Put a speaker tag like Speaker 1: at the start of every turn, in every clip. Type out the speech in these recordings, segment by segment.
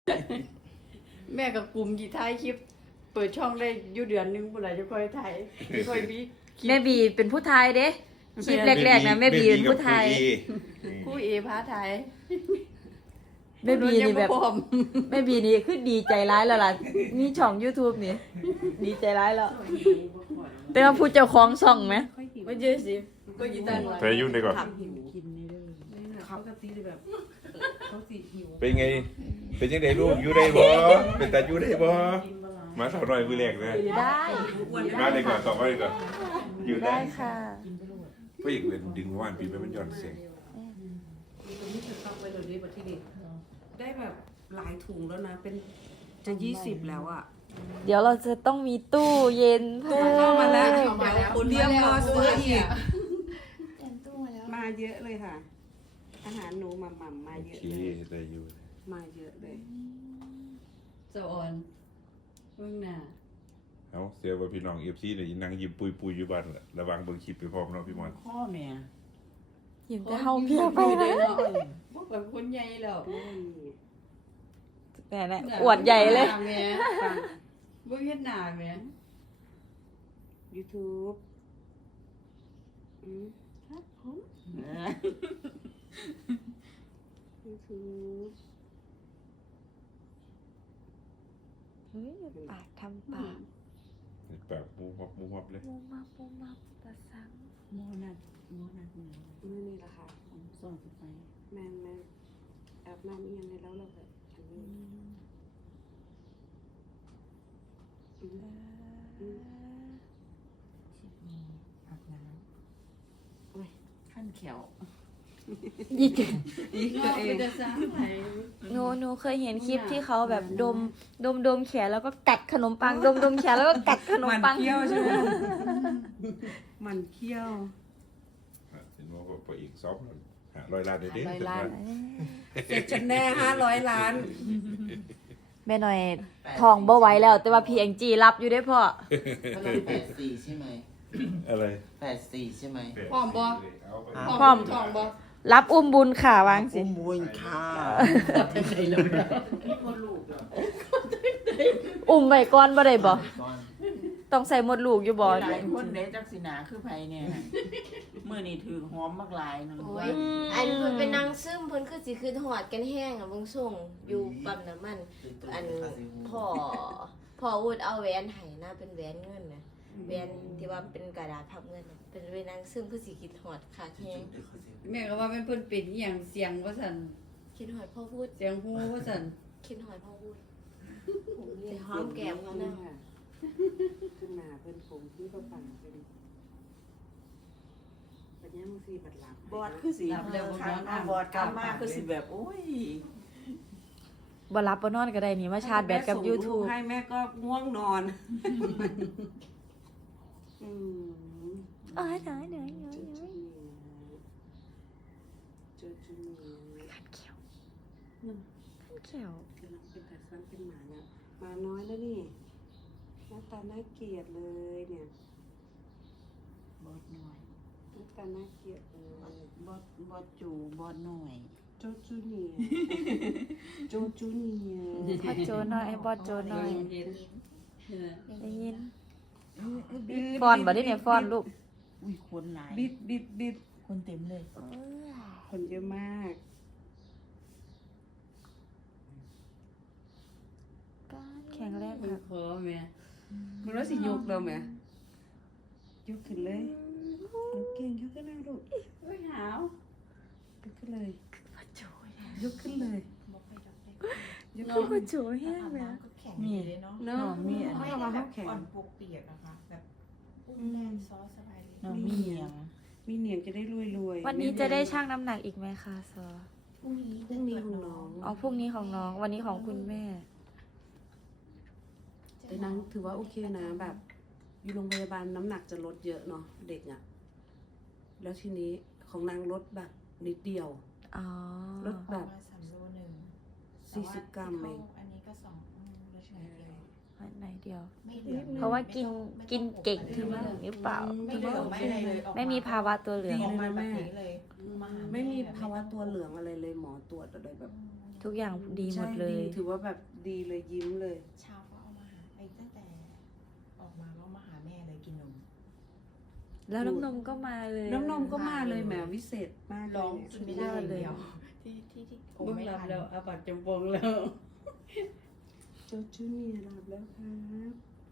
Speaker 1: แม่กับกลุ่มกี่ท้ายคลิป เปิดช่องได้อยู่เดือนนึงเมื่อไหร่จะค่อยถ่ายค่อยมี
Speaker 2: แม่บีเป็นผู้ไทยเด้คลิปแรกๆนะแม่บีเป็นผู้ไทย
Speaker 1: คู่เอพาถ่าย
Speaker 2: แม่บีนี่แบบแม่บีนี่คือดีใจร้ายแล้วล่ะนี่ช่อง YouTube นี่ดีใจร้ายแล้วแต่ว่าผู้เจ้าของช่องไหม
Speaker 1: ไม่เยอะสิก็ยินดี
Speaker 3: แต่ยุ่งดีกว่า
Speaker 1: เขาก็ตีแบบเขาสีหิว
Speaker 3: เป็นไง เป็นยังไงลูกอยู่ได้บ่เป็นตาอยู่ได้บ่มาสาวน้อยมือแรกเลย
Speaker 2: ได้
Speaker 3: มาเลยก่อนตอบมาเลยก่อนอยู่ได้
Speaker 2: ได้ค่ะ
Speaker 3: ผู้หญิงเป็นดึงว่านปีไปมันหย่อนเสียง
Speaker 1: ตรงนี้จะต้องไปเลยดีประเทศนี้ได้แบบหลายถุงแล้วนะเป็นจะ20แล้วอ่ะ
Speaker 2: เดี๋ยวเราจะต้องมีตู้เย็นตู้
Speaker 1: เข้ามาแล้วเดี๋ยวคนเรียมรอซื้ออีก
Speaker 4: แต่งตู้มาแล้ว
Speaker 1: มาเยอะเลยค่ะ อาหารหนูหม่ำๆมาเย
Speaker 3: โอ
Speaker 1: อะ
Speaker 3: เค
Speaker 1: เลย
Speaker 3: ได้อยู่
Speaker 1: มาเยอะเลยเจ้าอ่อนเบิ่งหน้า
Speaker 3: เอาเสียว่าพี่น้อง FC เนี่ยนั่งยิ้มปุยๆอยู่บ้านแหละระวังเบิ่งคลิปไปพร้อมเนาะพี่มอน
Speaker 5: ข้อแม่
Speaker 2: ยิ้มจะเฮาเพียไปนะ
Speaker 1: พวกแบบคนใหญ่แล้ว
Speaker 2: แม่เนี่ยอวดใหญ่เลย
Speaker 1: แม่เบิ่งเฮ็ดหน้าแม่ YouTube ครับผม YouTube
Speaker 2: เฮ้ยปากทำปาก
Speaker 3: แบบมูฮับเลย
Speaker 2: มุมับตะสัง
Speaker 5: โมนัดเนี่ย
Speaker 1: นี่แหละค่ะ
Speaker 5: ของส่งสุดไป
Speaker 1: แม่อาบน้ำอีหยังได้แล้วเราแบบอันนี้
Speaker 5: อาบน้ำโอ้ยขั้นแขว
Speaker 2: ยิก
Speaker 1: อีกตัวเองจะสร้างไหน
Speaker 2: หนูเคยเห็นคลิปที่เขาแบบดมแขนแล้วก็กัดขนมปังดมแขนแล้วก็กัดขนมปัง
Speaker 1: มันเคี้ยวใช่ไหมมันเคี้ยว
Speaker 3: เห็นว่าพออีก200 ล้านเด้อ
Speaker 1: 100 ล้านเสร็จฉันแน่500 ล้าน
Speaker 2: แม่หน่อยทองบ่ไหว้แล้ว แต่ว่าพี่แองจี้รับอยู่ได้พ่อ
Speaker 5: ก็เรา84ใช่ไหม
Speaker 3: อะไร
Speaker 5: 84ใช่ไหม
Speaker 1: พร้อมบ่
Speaker 2: พร้อม
Speaker 1: ทองบ่
Speaker 2: รับอุ้มบุญค่ะวางสิ
Speaker 5: บุญค่ะ
Speaker 2: อุ้มไว้ก่อนบ่ได้บ่
Speaker 5: ก่อน
Speaker 2: ต้องใส่หมดลูกอยู่บ่
Speaker 5: หลายคนเด้จักสินาคือไผเนี่ยมื้อนี้ถือหอมมากหลายนึง
Speaker 4: โอ้ยอันเพิ่นเป็นนางซึมเพิ่นคือสิคือหอดกันแห้งอ่ะเบิ่งส่งอยู่ปั๊มน้ำมัน อันพ่อวุฒเอาแหวนให้นะเป็นแหวนเงินนะแหวนที่ว่าเป็นกระดาษพับเงินน่ะเป็นนางซึมคือสิคิดหอดขาแห้ง
Speaker 1: แม่ก็ว่าเป็นเพิ่นเป็นอีหยังเสียงว่าซั่น
Speaker 4: คิดหอดพ่อวุฒ
Speaker 1: เสียงฮู้ว่าซั่น
Speaker 4: คิดหอดพ่อวุฒสิหอมแก้มเขานะ
Speaker 1: ขึ้นมาเพิ่นคงที่ก็ปังเพิ่นปัญญามึงสิบัดหลับบ
Speaker 5: อดคือสิบอดกลับมาคือสิแบบโอ้ย
Speaker 2: บ่รับบ่นอนก็ได้นี่มาชาร์จแบตกับ YouTube
Speaker 1: ให้แม่ก็ง่วงนอนอืม
Speaker 2: เอ้ยเหนื่อย
Speaker 1: จูจูนี่
Speaker 2: ขันเขียวขันเขียว
Speaker 1: กำลังเป็นแต่ซ้ำเป็นหมาแล้วหมาน้อยแล้วนี่หน้าตาน่าเกลียดเลยเนี่ย
Speaker 5: บอดหน่อย
Speaker 1: หน้าตาน่าเกลียดเลย
Speaker 5: บอดจูบอดหน่อย
Speaker 1: โจจูเนียโจจูเนีย
Speaker 2: พ่อโจหน่อยบอสโจหน่อยได้ยินฟอนบ่ได้เนี่ยฟอนลูก
Speaker 5: อุ้ยคนหลาย
Speaker 1: บิด
Speaker 5: คนเต็มเลย
Speaker 1: คนเยอะมาก
Speaker 2: แข็งแรงค่ะ
Speaker 1: ขอแม่มันว่าสิยกเราแม่ยกขึ้นเลยเก่งยกขึ้นเลยลูกโอ้ยหาวยกขึ้นเลย
Speaker 2: พ่อโจ
Speaker 1: ยกขึ้นเลยยก
Speaker 2: พ่
Speaker 1: ขึ้
Speaker 2: อน โจแห้งเลย
Speaker 5: มี
Speaker 1: เนาะ
Speaker 5: น้องมีอัน
Speaker 1: ถ้าเราแข็ง
Speaker 6: อ่อนปกเปียกนะคะแบบอุ้มแรงซอสสบายเลย
Speaker 5: น้องมีเหียง
Speaker 1: มีเหนียงจะได้รวยๆ
Speaker 2: วันนี้จะได้ชั่งน้ำหนักอีกไหมคะซอ
Speaker 4: พรุ่งนี้
Speaker 1: พรุ่งนี้ของน้อง
Speaker 2: อ๋อพรุ่งนี้ของน้องวันนี้ของคุณแม่
Speaker 1: แต่นางถือว่าโอเคนะแบบ อยู่โรงพยาบาลน้ำหนักจะลดเยอะเนาะเด็กอ่ะแล้วทีนี้ของนางลดแบบนิดเดียว
Speaker 2: อ๋อ
Speaker 1: ลดแบบ
Speaker 6: 3 โล
Speaker 1: 40 กรัมเอง
Speaker 6: อันนี้ก็2รสชาติเดียว
Speaker 2: วันไหนเดียว
Speaker 6: ไม่เหลือง
Speaker 2: เพราะว่ากินเก่งหรือเปล่า
Speaker 6: ไม่เหลืองไม่อะไรเลยออก
Speaker 2: ไม่มีภาวะตัวเหลือง
Speaker 6: ออกมาแบบนี้เลย
Speaker 1: ไม่มีภาวะตัวเหลืองอะไรเลยหมอตรวจอะไรแบบ
Speaker 2: ทุกอย่างดีหมดเลย
Speaker 1: ใช่ถือว่าแบบดีเลยยิ้มเลย
Speaker 6: เช้าก็เอามาหาไอ้ตั้งแต่ออกมาก็มาหาแม่เลยกินนม
Speaker 2: แล้วน้ำนมก็มาเลย
Speaker 1: น้ำนมก็มาเลยแหมวิเศษมาก
Speaker 6: ร้อง
Speaker 1: สุ
Speaker 6: กิน
Speaker 1: ด
Speaker 6: ไม่
Speaker 1: ย
Speaker 6: ได้
Speaker 1: อดเลย
Speaker 6: เดียวที่อม
Speaker 1: เมื่อ
Speaker 6: ไม่
Speaker 1: หลับ
Speaker 6: ทัน
Speaker 1: แล้วอาบัตจำปงแล้วโจจูเนียร์หลับแล้วครับ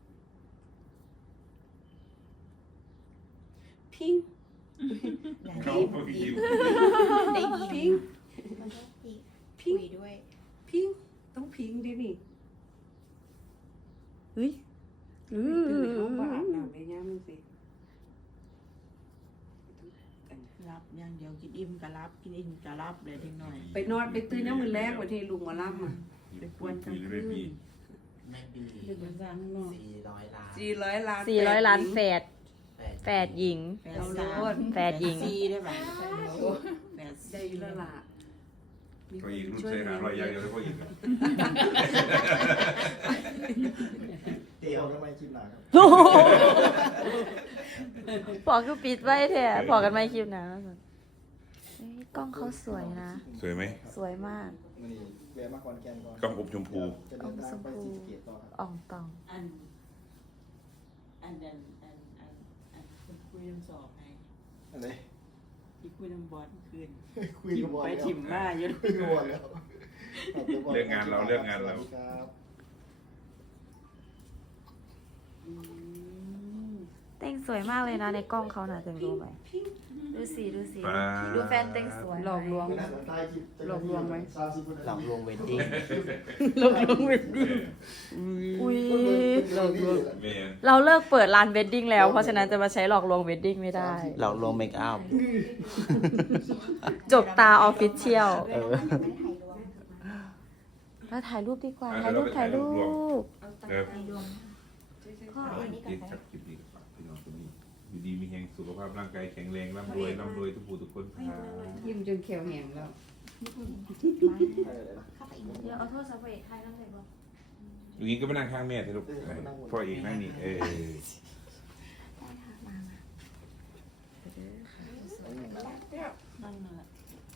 Speaker 1: พิง
Speaker 6: ได้
Speaker 3: เขา
Speaker 6: ยิน
Speaker 3: ก็ยิ้ม
Speaker 6: ได้ยิ
Speaker 1: พิ
Speaker 6: น
Speaker 1: ง
Speaker 6: ขอโทษที
Speaker 1: พิ
Speaker 6: คุ
Speaker 1: ง
Speaker 6: ยด้วย
Speaker 1: พิงต้องพิงดินี่
Speaker 2: เฮ้ย
Speaker 1: ตื่นเขาบ้าอาบน้ำในย่ามมึงสิ
Speaker 5: รับอย่างเดียวกินอิ่มก็รับกินอิ่มก็รับเลยทิ้งหน่อย
Speaker 1: ไปนอนไปตื่นย่ามมือแรกวันที่ลุงมาล่ำอ่ะ
Speaker 5: ไปกวนกลางคืน
Speaker 7: แม่ปี
Speaker 1: ดึกมันจังเนาะ
Speaker 7: 400 ล้าน
Speaker 1: 400 ล้าน
Speaker 2: 400 ล้านแฝดแฝดหญิง
Speaker 5: แฝด
Speaker 1: เรา
Speaker 5: สาม
Speaker 1: โลด
Speaker 2: แฝดหญิง
Speaker 5: สี่ได้ไหมแฝด
Speaker 1: ได้
Speaker 5: สี่
Speaker 1: แล้วล่ะมี
Speaker 3: ก็
Speaker 1: คน
Speaker 3: อีกรุ่น
Speaker 1: ช่วย
Speaker 3: ใส่หา
Speaker 1: เลี้ยง
Speaker 3: รอยยาวเดียวแล้วก็อีก
Speaker 7: เดี๋ยวทำไมคลิปหนาครับ
Speaker 2: พอคือปิดไว้แท้พอกันไม่คลิปนะเฮ้ยกล้องเขาสวยนะ
Speaker 3: สวยไหม
Speaker 2: สวยมาก
Speaker 7: นี่แวะมาคอนแกนก่อน
Speaker 3: กล้องอบชมพู
Speaker 7: จะเดินทางไปศรีสะเกษต่อครับ
Speaker 2: อ่องตอง
Speaker 5: อันคุณคุยน้ำสอบไง
Speaker 7: อะไร
Speaker 5: ที่คุยน้ำบอสเมื่อคืน
Speaker 7: คุยกับบอล
Speaker 5: ไป
Speaker 7: แล้ว
Speaker 5: ถิ่มมาอยู่
Speaker 7: คุยกับบอลแล้ว
Speaker 3: เรื่องงานเราเรื่องงานเรา
Speaker 7: สวัสดีครับ
Speaker 2: เต้งสวยมากเลยนะในกล้องเขาน่ะเต้งดูไปดูสิดูสิดูแฟนเต้งสวย
Speaker 1: หลอกลวง
Speaker 7: ไม่น่าสนใจคลิป
Speaker 1: หลอกลวงไหม
Speaker 7: หลอกลวงเวดดิ้ง
Speaker 1: หลอกลวงเวดดิ้ง
Speaker 2: อุ้ย
Speaker 7: หลอกลวง
Speaker 3: เมน
Speaker 2: เราเลิกเปิดร้านเวดดิ้งแล้ว เพราะฉะนั้นจะมาใช้หลอกลวงเวดดิ้งไม่ได้
Speaker 7: หลอกลวงเมคอัพ
Speaker 2: จบตาออฟฟิเชียล
Speaker 6: ไม่ได้ถ่ายรวม
Speaker 2: มาถ่ายรูปดีกว่า ถ่ายรูปถ่ายรูป
Speaker 3: เดี๋ยว
Speaker 6: ถ่ายรวม
Speaker 2: พ่อ
Speaker 3: คิดจับคลิปนี้กับฝากพี่น้องคนนี้อยู่ดีมีแห่งสุขภาพร่างกายแข็งแรงร่ำรวยทุกผู้ทุกคนครับ
Speaker 1: ยิ้มจนเขียวแหงแล้ว
Speaker 6: เข้าไปอีก
Speaker 2: เดี๋ยวเอาโทรศัพท์ไปถ่ายน้ำเลยบอก
Speaker 3: อยู่นี้ก็มานั่งข้างแม่เถอะลูกพ่อเอกนั่งนี่
Speaker 6: ได้ค่ะมา
Speaker 5: นั่นแหละ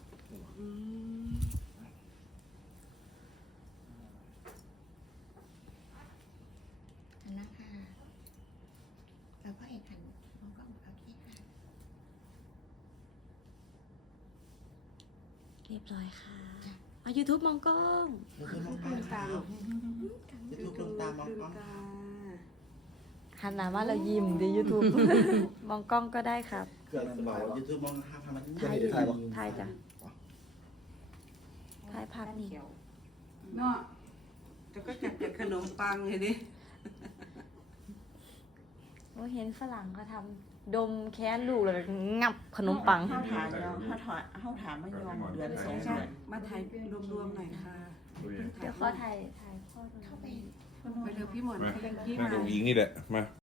Speaker 6: หันหน้าค่ะแล้วก็เอกหันมองกล้องโอเคค่ะ
Speaker 2: เรียบร้อยค่ะเอา YouTube มองกล้อง
Speaker 7: ยูทูบลงตามมองกล้อง
Speaker 2: หันหน้ามาแล้วยิ้มดิ YouTube มองกล้องก็ได้ครับ
Speaker 7: เกิดเบายูทูบมองห้าพันมาที่
Speaker 2: ถ่าย
Speaker 7: ถ่ายบ่
Speaker 2: ถ่ายจ้ะถ่ายภาพนี่
Speaker 1: เนาะจะก็จัดเป็นขนมปังเลยดิ
Speaker 2: โอ้เห็นฝรั่งเขาทำดมแค้นลูกเลยงับขนมปัง
Speaker 5: เขาถามแล้วเขาถามมายอมเดือนสองเดือน
Speaker 1: มาถ่ายรวมๆหน่อยค่ะ
Speaker 2: เดี๋ยวขอถ่ายพ่อดู
Speaker 6: เข้าไป
Speaker 1: ไปเร็วพี่หมอน
Speaker 3: มา
Speaker 1: พี่ยังขี้
Speaker 3: นั่ง
Speaker 1: มา
Speaker 3: กับอิงนี่แหละมา